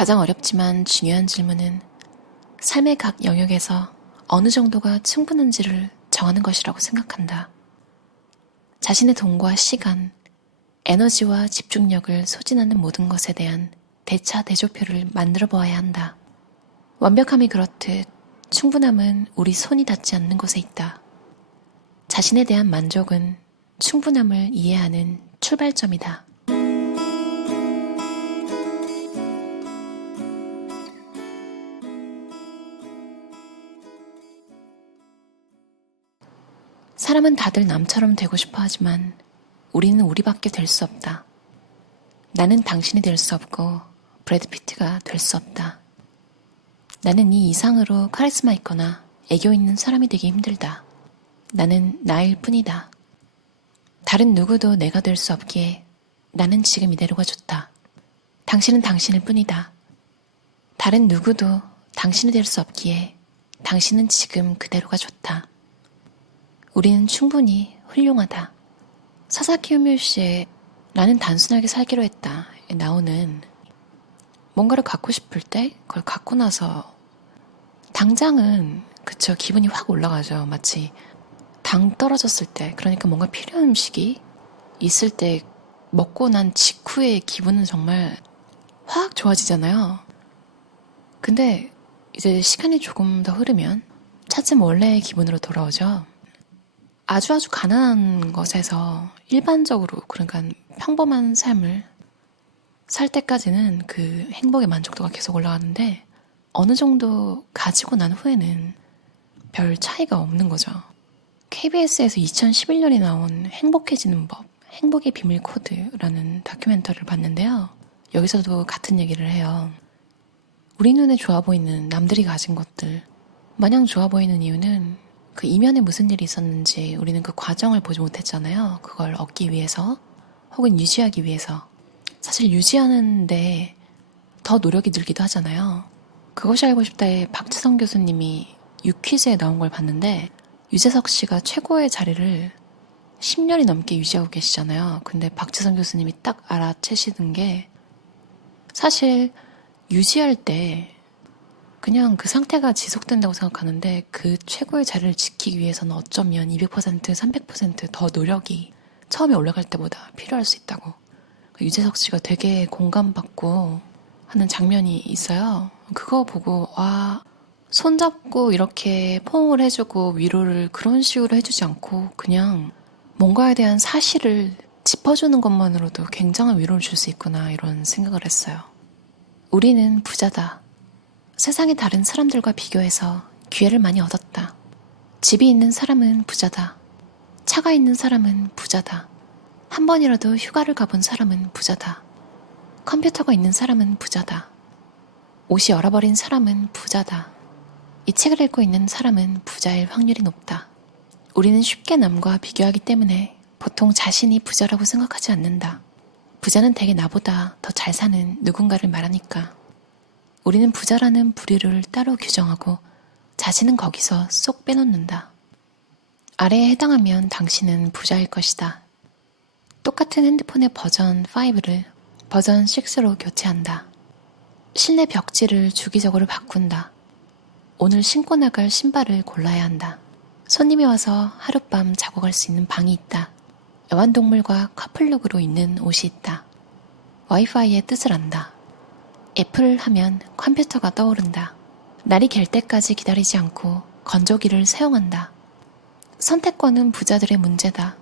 가장 어렵지만 중요한 질문은 삶의 각 영역에서 어느 정도가 충분한지를 정하는 것이라고 생각한다. 자신의 돈과 시간, 에너지와 집중력을 소진하는 모든 것에 대한 대차대조표를 만들어 보아야 한다. 완벽함이 그렇듯 충분함은 우리 손이 닿지 않는 곳에 있다. 자신에 대한 만족은 충분함을 이해하는 출발점이다. 사람은 다들 남처럼 되고 싶어 하지만 우리는 우리밖에 될 수 없다. 나는 당신이 될 수 없고 브래드 피트가 될 수 없다. 나는 이 이상으로 카리스마 있거나 애교 있는 사람이 되기 힘들다. 나는 나일 뿐이다. 다른 누구도 내가 될 수 없기에 나는 지금 이대로가 좋다. 당신은 당신일 뿐이다. 다른 누구도 당신이 될 수 없기에 당신은 지금 그대로가 좋다. 우리는 충분히 훌륭하다. 사사키 우미우씨의 나는 단순하게 살기로 했다에 나오는 뭔가를 갖고 싶을 때 그걸 갖고 나서 당장은 그쵸 기분이 확 올라가죠. 마치 당 떨어졌을 때 그러니까 뭔가 필요한 음식이 있을 때 먹고 난 직후의 기분은 정말 확 좋아지잖아요. 근데 이제 시간이 조금 더 흐르면 차츰 원래의 기분으로 돌아오죠. 아주 가난한 것에서 일반적으로 그러니까 평범한 삶을 살 때까지는 그 행복의 만족도가 계속 올라가는데 어느 정도 가지고 난 후에는 별 차이가 없는 거죠. KBS에서 2011년에 나온 행복해지는 법, 행복의 비밀 코드라는 다큐멘터리를 봤는데요. 여기서도 같은 얘기를 해요. 우리 눈에 좋아 보이는 남들이 가진 것들, 마냥 좋아 보이는 이유는 그 이면에 무슨 일이 있었는지 우리는 그 과정을 보지 못했잖아요. 그걸 얻기 위해서 혹은 유지하기 위해서. 사실 유지하는데 더 노력이 들기도 하잖아요. 그것이 알고 싶다에 박지성 교수님이 유퀴즈에 나온 걸 봤는데 유재석 씨가 최고의 자리를 10년이 넘게 유지하고 계시잖아요. 근데 박지성 교수님이 딱 알아채시는 게 사실 유지할 때 그냥 그 상태가 지속된다고 생각하는데 그 최고의 자리를 지키기 위해서는 어쩌면 200%, 300%더 노력이 처음에 올라갈 때보다 필요할 수 있다고. 유재석 씨가 되게 공감받고 하는 장면이 있어요. 그거 보고 와 손잡고 이렇게 포옹을 해주고 위로를 그런 식으로 해주지 않고 그냥 뭔가에 대한 사실을 짚어주는 것만으로도 굉장한 위로를 줄 수 있구나 이런 생각을 했어요. 우리는 부자다. 세상의 다른 사람들과 비교해서 기회를 많이 얻었다. 집이 있는 사람은 부자다. 차가 있는 사람은 부자다. 한 번이라도 휴가를 가본 사람은 부자다. 컴퓨터가 있는 사람은 부자다. 옷이 얼어버린 사람은 부자다. 이 책을 읽고 있는 사람은 부자일 확률이 높다. 우리는 쉽게 남과 비교하기 때문에 보통 자신이 부자라고 생각하지 않는다. 부자는 대개 나보다 더 잘 사는 누군가를 말하니까. 우리는 부자라는 부류를 따로 규정하고 자신은 거기서 쏙 빼놓는다. 아래에 해당하면 당신은 부자일 것이다. 똑같은 핸드폰의 버전 5를 버전 6로 교체한다. 실내 벽지를 주기적으로 바꾼다. 오늘 신고 나갈 신발을 골라야 한다. 손님이 와서 하룻밤 자고 갈 수 있는 방이 있다. 애완동물과 커플룩으로 입는 옷이 있다. 와이파이의 뜻을 안다. 애플 하면 컴퓨터가 떠오른다. 날이 갤 때까지 기다리지 않고 건조기를 사용한다. 선택권은 부자들의 문제다.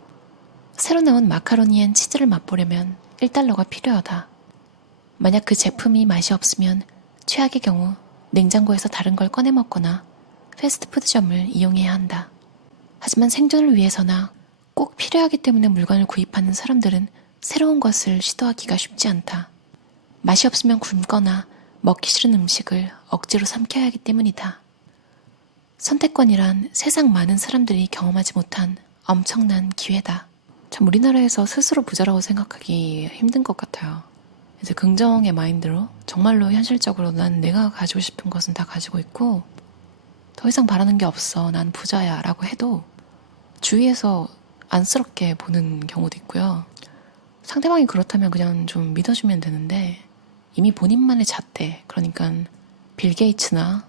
새로 나온 마카로니엔 치즈를 맛보려면 1달러가 필요하다. 만약 그 제품이 맛이 없으면 최악의 경우 냉장고에서 다른 걸 꺼내 먹거나 패스트푸드점을 이용해야 한다. 하지만 생존을 위해서나 꼭 필요하기 때문에 물건을 구입하는 사람들은 새로운 것을 시도하기가 쉽지 않다. 맛이 없으면 굶거나 먹기 싫은 음식을 억지로 삼켜야 하기 때문이다. 선택권이란 세상 많은 사람들이 경험하지 못한 엄청난 기회다. 참 우리나라에서 스스로 부자라고 생각하기 힘든 것 같아요. 이제 긍정의 마인드로 정말로 현실적으로 난 내가 가지고 싶은 것은 다 가지고 있고 더 이상 바라는 게 없어 난 부자야 라고 해도 주위에서 안쓰럽게 보는 경우도 있고요. 상대방이 그렇다면 그냥 좀 믿어주면 되는데 이미 본인만의 잣대, 그러니까 빌 게이츠나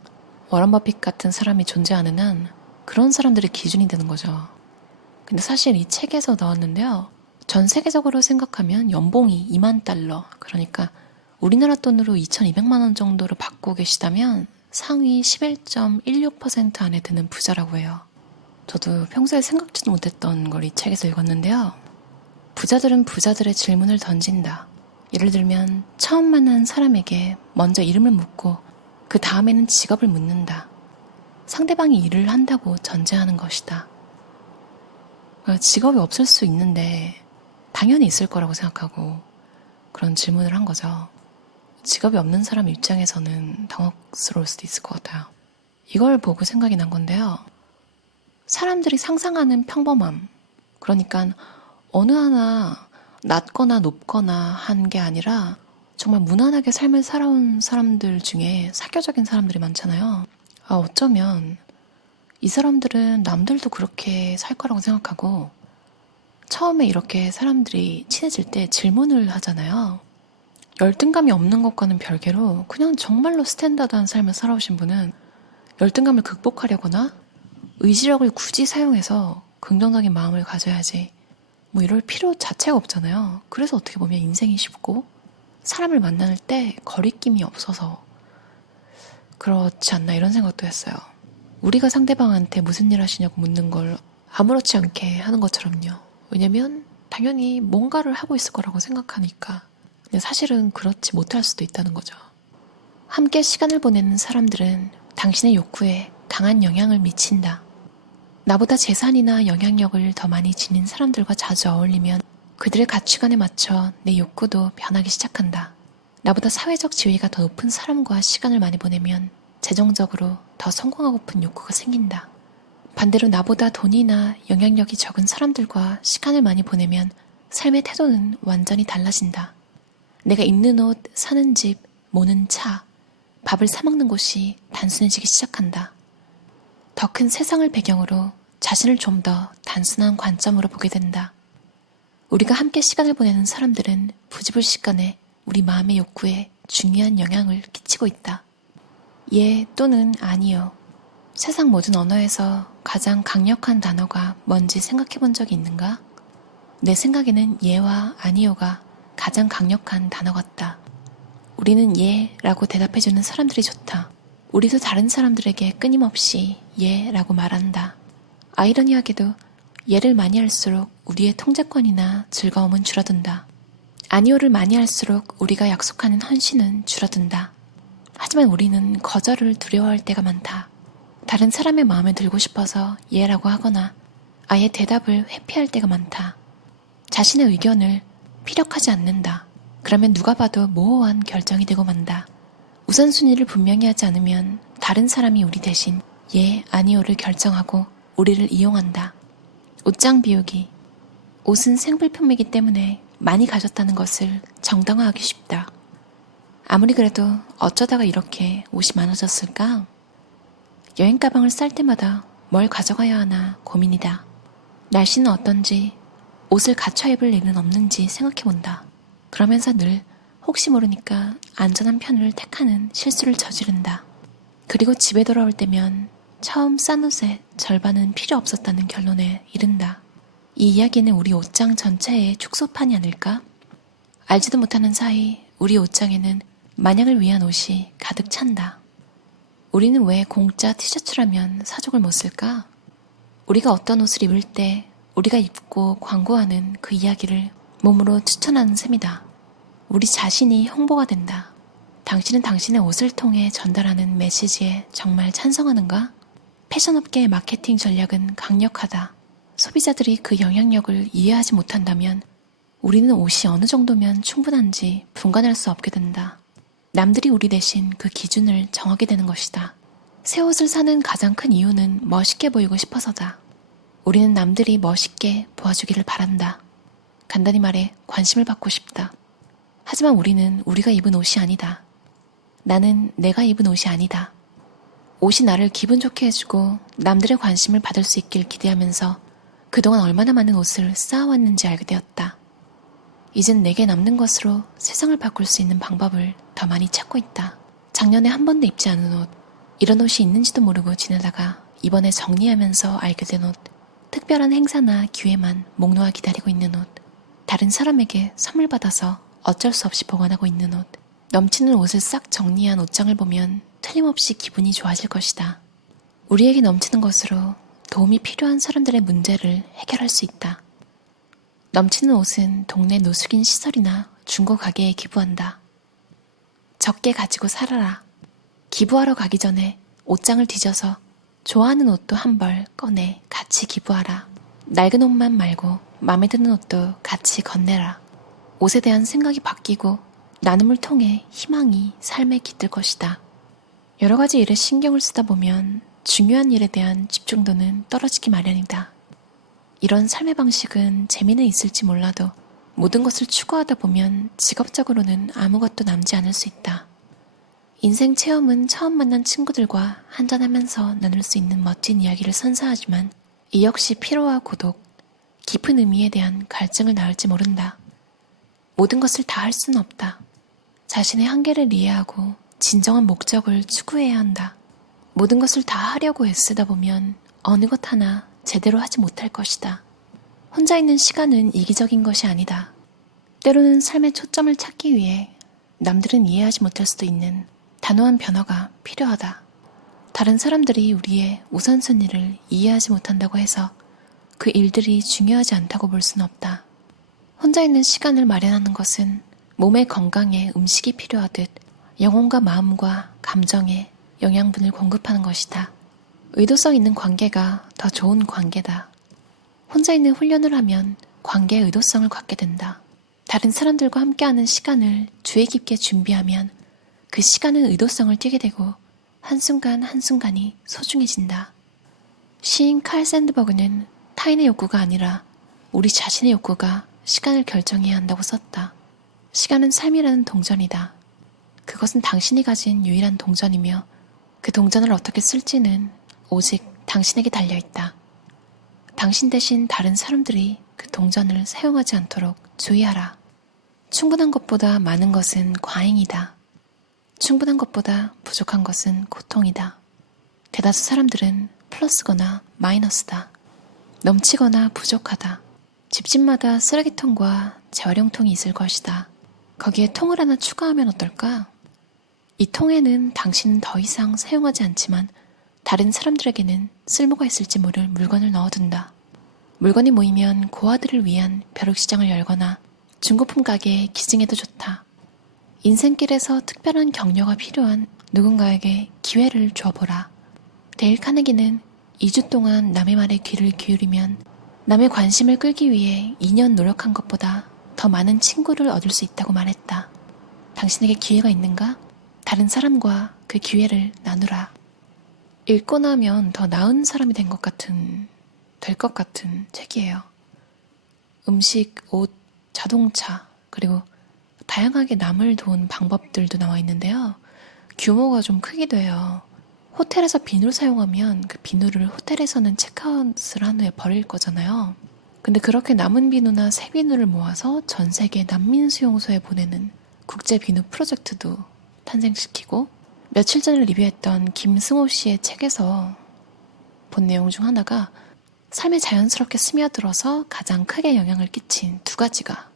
워런 버핏 같은 사람이 존재하는 한 그런 사람들이 기준이 되는 거죠. 근데 사실 이 책에서 나왔는데요. 전 세계적으로 생각하면 연봉이 2만 달러, 그러니까 우리나라 돈으로 2,200만 원 정도를 받고 계시다면 상위 11.16% 안에 드는 부자라고 해요. 저도 평소에 생각지도 못했던 걸 이 책에서 읽었는데요. 부자들은 부자들의 질문을 던진다. 예를 들면 처음 만난 사람에게 먼저 이름을 묻고 그 다음에는 직업을 묻는다. 상대방이 일을 한다고 전제하는 것이다. 직업이 없을 수 있는데 당연히 있을 거라고 생각하고 그런 질문을 한 거죠. 직업이 없는 사람 입장에서는 당혹스러울 수도 있을 것 같아요. 이걸 보고 생각이 난 건데요. 사람들이 상상하는 평범함, 그러니까 어느 하나 낮거나 높거나 한 게 아니라 정말 무난하게 삶을 살아온 사람들 중에 사교적인 사람들이 많잖아요. 어쩌면 이 사람들은 남들도 그렇게 살 거라고 생각하고 처음에 이렇게 사람들이 친해질 때 질문을 하잖아요. 열등감이 없는 것과는 별개로 그냥 정말로 스탠다드한 삶을 살아오신 분은 열등감을 극복하려거나 의지력을 굳이 사용해서 긍정적인 마음을 가져야지 뭐 이럴 필요 자체가 없잖아요. 그래서 어떻게 보면 인생이 쉽고 사람을 만날 때 거리낌이 없어서 그렇지 않나 이런 생각도 했어요. 우리가 상대방한테 무슨 일 하시냐고 묻는 걸 아무렇지 않게 하는 것처럼요. 왜냐면 당연히 뭔가를 하고 있을 거라고 생각하니까. 근데 사실은 그렇지 못할 수도 있다는 거죠. 함께 시간을 보내는 사람들은 당신의 욕구에 강한 영향을 미친다. 나보다 재산이나 영향력을 더 많이 지닌 사람들과 자주 어울리면 그들의 가치관에 맞춰 내 욕구도 변하기 시작한다. 나보다 사회적 지위가 더 높은 사람과 시간을 많이 보내면 재정적으로 더 성공하고픈 욕구가 생긴다. 반대로 나보다 돈이나 영향력이 적은 사람들과 시간을 많이 보내면 삶의 태도는 완전히 달라진다. 내가 입는 옷, 사는 집, 모는 차, 밥을 사 먹는 곳이 단순해지기 시작한다. 더 큰 세상을 배경으로 자신을 좀 더 단순한 관점으로 보게 된다. 우리가 함께 시간을 보내는 사람들은 부지불식간에 우리 마음의 욕구에 중요한 영향을 끼치고 있다. 예 또는 아니요. 세상 모든 언어에서 가장 강력한 단어가 뭔지 생각해 본 적이 있는가? 내 생각에는 예와 아니요가 가장 강력한 단어 같다. 우리는 예라고 대답해주는 사람들이 좋다. 우리도 다른 사람들에게 끊임없이 예라고 말한다. 아이러니하게도 예를 많이 할수록 우리의 통제권이나 즐거움은 줄어든다. 아니오를 많이 할수록 우리가 약속하는 헌신은 줄어든다. 하지만 우리는 거절을 두려워할 때가 많다. 다른 사람의 마음에 들고 싶어서 예라고 하거나 아예 대답을 회피할 때가 많다. 자신의 의견을 피력하지 않는다. 그러면 누가 봐도 모호한 결정이 되고 만다. 우선순위를 분명히 하지 않으면 다른 사람이 우리 대신 예, 아니오를 결정하고 우리를 이용한다. 옷장 비우기. 옷은 생필품이기 때문에 많이 가졌다는 것을 정당화하기 쉽다. 아무리 그래도 어쩌다가 이렇게 옷이 많아졌을까? 여행 가방을 쌀 때마다 뭘 가져가야 하나 고민이다. 날씨는 어떤지, 옷을 갖춰 입을 일은 없는지 생각해본다. 그러면서 늘 혹시 모르니까 안전한 편을 택하는 실수를 저지른다. 그리고 집에 돌아올 때면 처음 싼 옷의 절반은 필요 없었다는 결론에 이른다. 이 이야기는 우리 옷장 전체의 축소판이 아닐까? 알지도 못하는 사이 우리 옷장에는 만약을 위한 옷이 가득 찬다. 우리는 왜 공짜 티셔츠라면 사족을 못 쓸까? 우리가 어떤 옷을 입을 때 우리가 입고 광고하는 그 이야기를 몸으로 추천하는 셈이다. 우리 자신이 홍보가 된다. 당신은 당신의 옷을 통해 전달하는 메시지에 정말 찬성하는가? 패션업계의 마케팅 전략은 강력하다. 소비자들이 그 영향력을 이해하지 못한다면 우리는 옷이 어느 정도면 충분한지 분간할 수 없게 된다. 남들이 우리 대신 그 기준을 정하게 되는 것이다. 새 옷을 사는 가장 큰 이유는 멋있게 보이고 싶어서다. 우리는 남들이 멋있게 보아주기를 바란다. 간단히 말해 관심을 받고 싶다. 하지만 우리는 우리가 입은 옷이 아니다. 나는 내가 입은 옷이 아니다. 옷이 나를 기분 좋게 해주고 남들의 관심을 받을 수 있길 기대하면서 그동안 얼마나 많은 옷을 쌓아왔는지 알게 되었다. 이젠 내게 남는 것으로 세상을 바꿀 수 있는 방법을 더 많이 찾고 있다. 작년에 한 번도 입지 않은 옷, 이런 옷이 있는지도 모르고 지내다가 이번에 정리하면서 알게 된 옷, 특별한 행사나 기회만 목 놓아 기다리고 있는 옷, 다른 사람에게 선물 받아서 어쩔 수 없이 보관하고 있는 옷, 넘치는 옷을 싹 정리한 옷장을 보면 틀림없이 기분이 좋아질 것이다. 우리에게 넘치는 것으로 도움이 필요한 사람들의 문제를 해결할 수 있다. 넘치는 옷은 동네 노숙인 시설이나 중고 가게에 기부한다. 적게 가지고 살아라. 기부하러 가기 전에 옷장을 뒤져서 좋아하는 옷도 한 벌 꺼내 같이 기부하라. 낡은 옷만 말고 마음에 드는 옷도 같이 건네라. 옷에 대한 생각이 바뀌고 나눔을 통해 희망이 삶에 깃들 것이다. 여러 가지 일에 신경을 쓰다 보면 중요한 일에 대한 집중도는 떨어지기 마련이다. 이런 삶의 방식은 재미는 있을지 몰라도 모든 것을 추구하다 보면 직업적으로는 아무것도 남지 않을 수 있다. 인생 체험은 처음 만난 친구들과 한잔하면서 나눌 수 있는 멋진 이야기를 선사하지만 이 역시 피로와 고독, 깊은 의미에 대한 갈증을 낳을지 모른다. 모든 것을 다 할 수는 없다. 자신의 한계를 이해하고 진정한 목적을 추구해야 한다. 모든 것을 다 하려고 애쓰다 보면 어느 것 하나 제대로 하지 못할 것이다. 혼자 있는 시간은 이기적인 것이 아니다. 때로는 삶의 초점을 찾기 위해 남들은 이해하지 못할 수도 있는 단호한 변화가 필요하다. 다른 사람들이 우리의 우선순위를 이해하지 못한다고 해서 그 일들이 중요하지 않다고 볼 수는 없다. 혼자 있는 시간을 마련하는 것은 몸의 건강에 음식이 필요하듯 영혼과 마음과 감정에 영양분을 공급하는 것이다. 의도성 있는 관계가 더 좋은 관계다. 혼자 있는 훈련을 하면 관계의 의도성을 갖게 된다. 다른 사람들과 함께하는 시간을 주의 깊게 준비하면 그 시간은 의도성을 띠게 되고 한순간 한순간이 소중해진다. 시인 칼 샌드버그는 타인의 욕구가 아니라 우리 자신의 욕구가 시간을 결정해야 한다고 썼다. 시간은 삶이라는 동전이다. 그것은 당신이 가진 유일한 동전이며 그 동전을 어떻게 쓸지는 오직 당신에게 달려있다. 당신 대신 다른 사람들이 그 동전을 사용하지 않도록 주의하라. 충분한 것보다 많은 것은 과잉이다. 충분한 것보다 부족한 것은 고통이다. 대다수 사람들은 플러스거나 마이너스다. 넘치거나 부족하다. 집집마다 쓰레기통과 재활용통이 있을 것이다. 거기에 통을 하나 추가하면 어떨까? 이 통에는 당신은 더 이상 사용하지 않지만 다른 사람들에게는 쓸모가 있을지 모를 물건을 넣어둔다. 물건이 모이면 고아들을 위한 벼룩시장을 열거나 중고품 가게에 기증해도 좋다. 인생길에서 특별한 격려가 필요한 누군가에게 기회를 줘보라. 데일 카네기는 2주 동안 남의 말에 귀를 기울이면 남의 관심을 끌기 위해 2년 노력한 것보다 더 많은 친구를 얻을 수 있다고 말했다. 당신에게 기회가 있는가? 다른 사람과 그 기회를 나누라. 읽고 나면 더 나은 사람이 될 것 같은 책이에요. 음식, 옷, 자동차, 그리고 다양하게 남을 도운 방법들도 나와 있는데요. 규모가 좀 크기도 해요. 호텔에서 비누를 사용하면 그 비누를 호텔에서는 체크아웃을 한 후에 버릴 거잖아요. 근데 그렇게 남은 비누나 새 비누를 모아서 전 세계 난민 수용소에 보내는 국제 비누 프로젝트도 탄생시키고, 며칠 전에 리뷰했던 김승호 씨의 책에서 본 내용 중 하나가 삶에 자연스럽게 스며들어서 가장 크게 영향을 끼친 두 가지가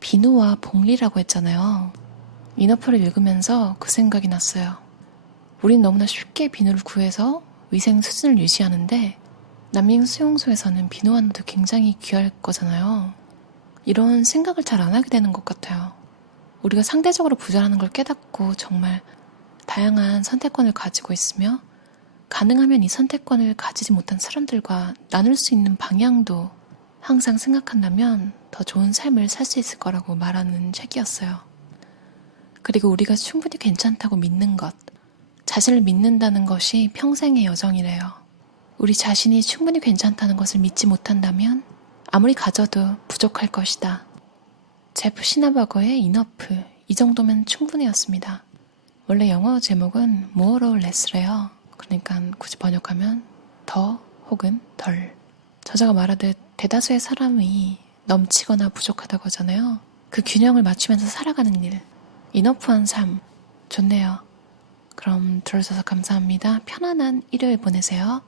비누와 봉리라고 했잖아요. 이너프를 읽으면서 그 생각이 났어요. 우린 너무나 쉽게 비누를 구해서 위생 수준을 유지하는데 난민 수용소에서는 비누 하나도 굉장히 귀할 거잖아요. 이런 생각을 잘 안 하게 되는 것 같아요. 우리가 상대적으로 부자라는 걸 깨닫고 정말 다양한 선택권을 가지고 있으며 가능하면 이 선택권을 가지지 못한 사람들과 나눌 수 있는 방향도 항상 생각한다면 더 좋은 삶을 살 수 있을 거라고 말하는 책이었어요. 그리고 우리가 충분히 괜찮다고 믿는 것, 자신을 믿는다는 것이 평생의 여정이래요. 우리 자신이 충분히 괜찮다는 것을 믿지 못한다면 아무리 가져도 부족할 것이다. 제프 시나버거의 이너프, 이 정도면 충분해였습니다. 원래 영어 제목은 more or less래요. 그러니까 굳이 번역하면 더 혹은 덜. 저자가 말하듯 대다수의 사람이 넘치거나 부족하다고 하잖아요. 그 균형을 맞추면서 살아가는 일. 이너프한 삶. 좋네요. 그럼 들어주셔서 감사합니다. 편안한 일요일 보내세요.